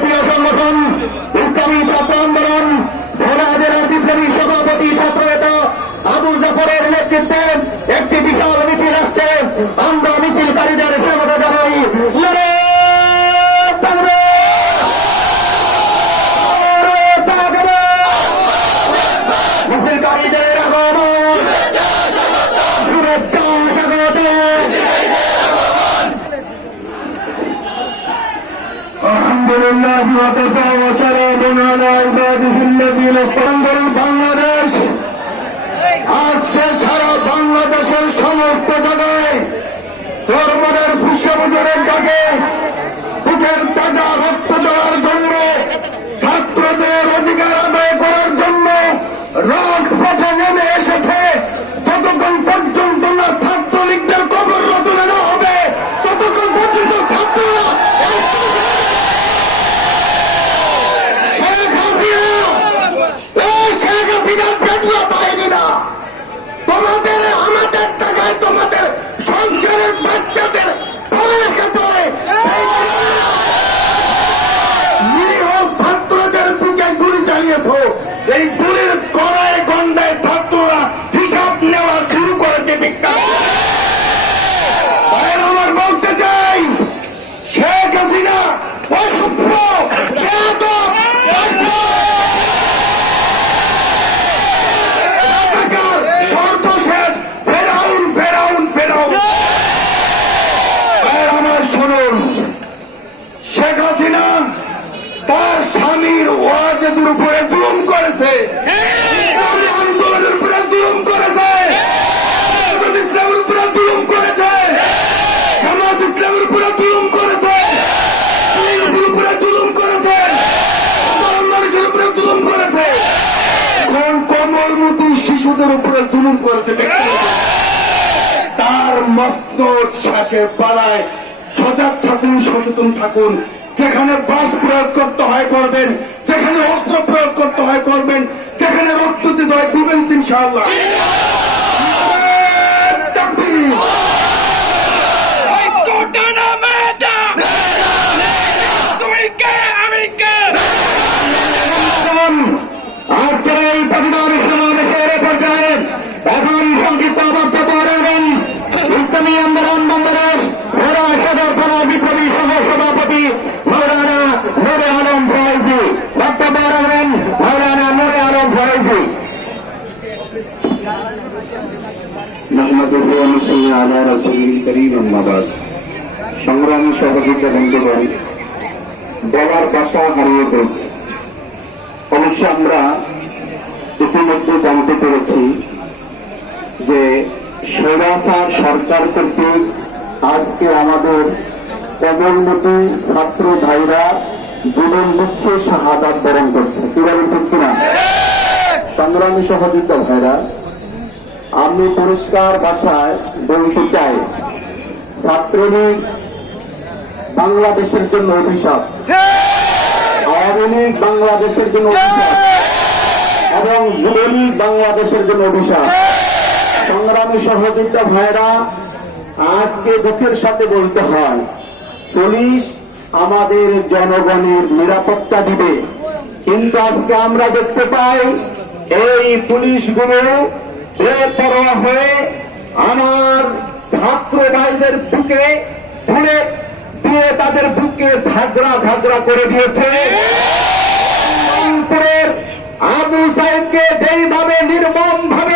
প্রিয় সংগঠন ইসলামী ছাত্র আন্দোলন ভোলা জেলার বিপ্লবী সভাপতি ছাত্র নেতা আবু জাফরের নেতৃত্বে একটি বিশাল মিছিল আসছে। আমরা মিছিলকারীদের স্বাগত জানাই। মিছিলকারীদের আগমন, শুভেচ্ছা স্বাগত। বাংলাদেশ আজকে সারা বাংলাদেশের সমস্ত জায়গায় চরমনের পুষ্যপুজোরের ডাকে বুকের তাজা রক্ত দেওয়ার জন্য, ছাত্রদের অধিকার আদায় করার জন্য রাজপথে নেমে এসেছে। যতক্ষণ পর্যন্ত না ছাত্রলীগদের কবর রচনা না হবে, ততক্ষণ পর্যন্ত ছাত্ররা তোমাদের আমাদের টাকায় তোমাদের সংসারের বাচ্চাদের নিরীহ ছাত্রদের বুকে গুলি চালিয়েছ। এই গুলির গড়ায় গন্ডায় ছাত্ররা হিসাব নেওয়া শুরু করেছে। আমার বলতে চাই, শেখ হাসিনা অসভ্য শেখ হাসিনা তার স্বামীর ওয়াজেদের উপরে জুলুম করেছে, আন্দোলনের উপরে জুলুম করেছে, ইসলামের উপরে জুলুম করেছে, জামাত ইসলামের উপরে জুলুম করেছে, উপরে জুলুম করেছে, মানুষের উপরে জুলুম করেছে, কোন কোমলমতি শিশুদের উপরে জুলুম করেছে। তার মস্তক শ্বাসের পালায় সজাগ থাকুন, সচেতন থাকুন। যেখানে বাস প্রয়োগ করতে হয় করবেন, যেখানে অস্ত্র প্রয়োগ করতে হয় করবেন, যেখানে রক্ত দিতে হয় দিবেন ইনশাআল্লাহ। আজকের এই প্রতিবাদী সমাবেশের পর্যায়ে এখন সংক্ষিপ্ত বক্তব্য রাখবেন ইসলামী আন্দোলন বাংলাদেশ ভোলা সদর থানা বিপ্লবী সহ সভাপতি মাওলানা নূরে আলম ফয়েজি। বক্তব্য রাখবেন মাওলানা নূরে আলম ফয়েজি। সংগ্রামী সহযোগিতা বন্ধুগণ, বলার ভাষা হারিয়ে ফেলছি। অবশ্য আমরা ইতিমধ্যে জানতে পেরেছি যে স্বৈরাচার সরকার কর্তৃক আজকে আমাদের কমলমতি ছাত্র ভাইরা জীবন দিচ্ছে, শাহাদাত বরণ করছে। কি বলেন ঠিক কিনা? সংগ্রামী সহযোগিতা ভাইরা, আমি পরিষ্কার ভাষায় বলতে চাই, ছাত্রলীগ বাংলাদেশের জন্য অভিশাপ, আওয়ামী লীগ বাংলাদেশের জন্য অভিশাপ এবং যুবলীগ বাংলাদেশের জন্য অভিশাপ। সংগ্রামী সহযোগিতা ভাইরা, আজকে দুঃখের সাথে বলতে হয়, পুলিশ আমাদের জনগণের নিরাপত্তা দিবে, কিন্তু আজকে আমরা দেখতে পাই এই পুলিশগুলো বেপরোয়া হয়ে আমার ছাত্র ভাইদের বুকে বুলেট দিয়ে তাদের বুকে ঝাঁঝরা ঝাঁঝরা করে দিয়েছে। আবু সাইদকে যেইভাবে নির্মম ভাবে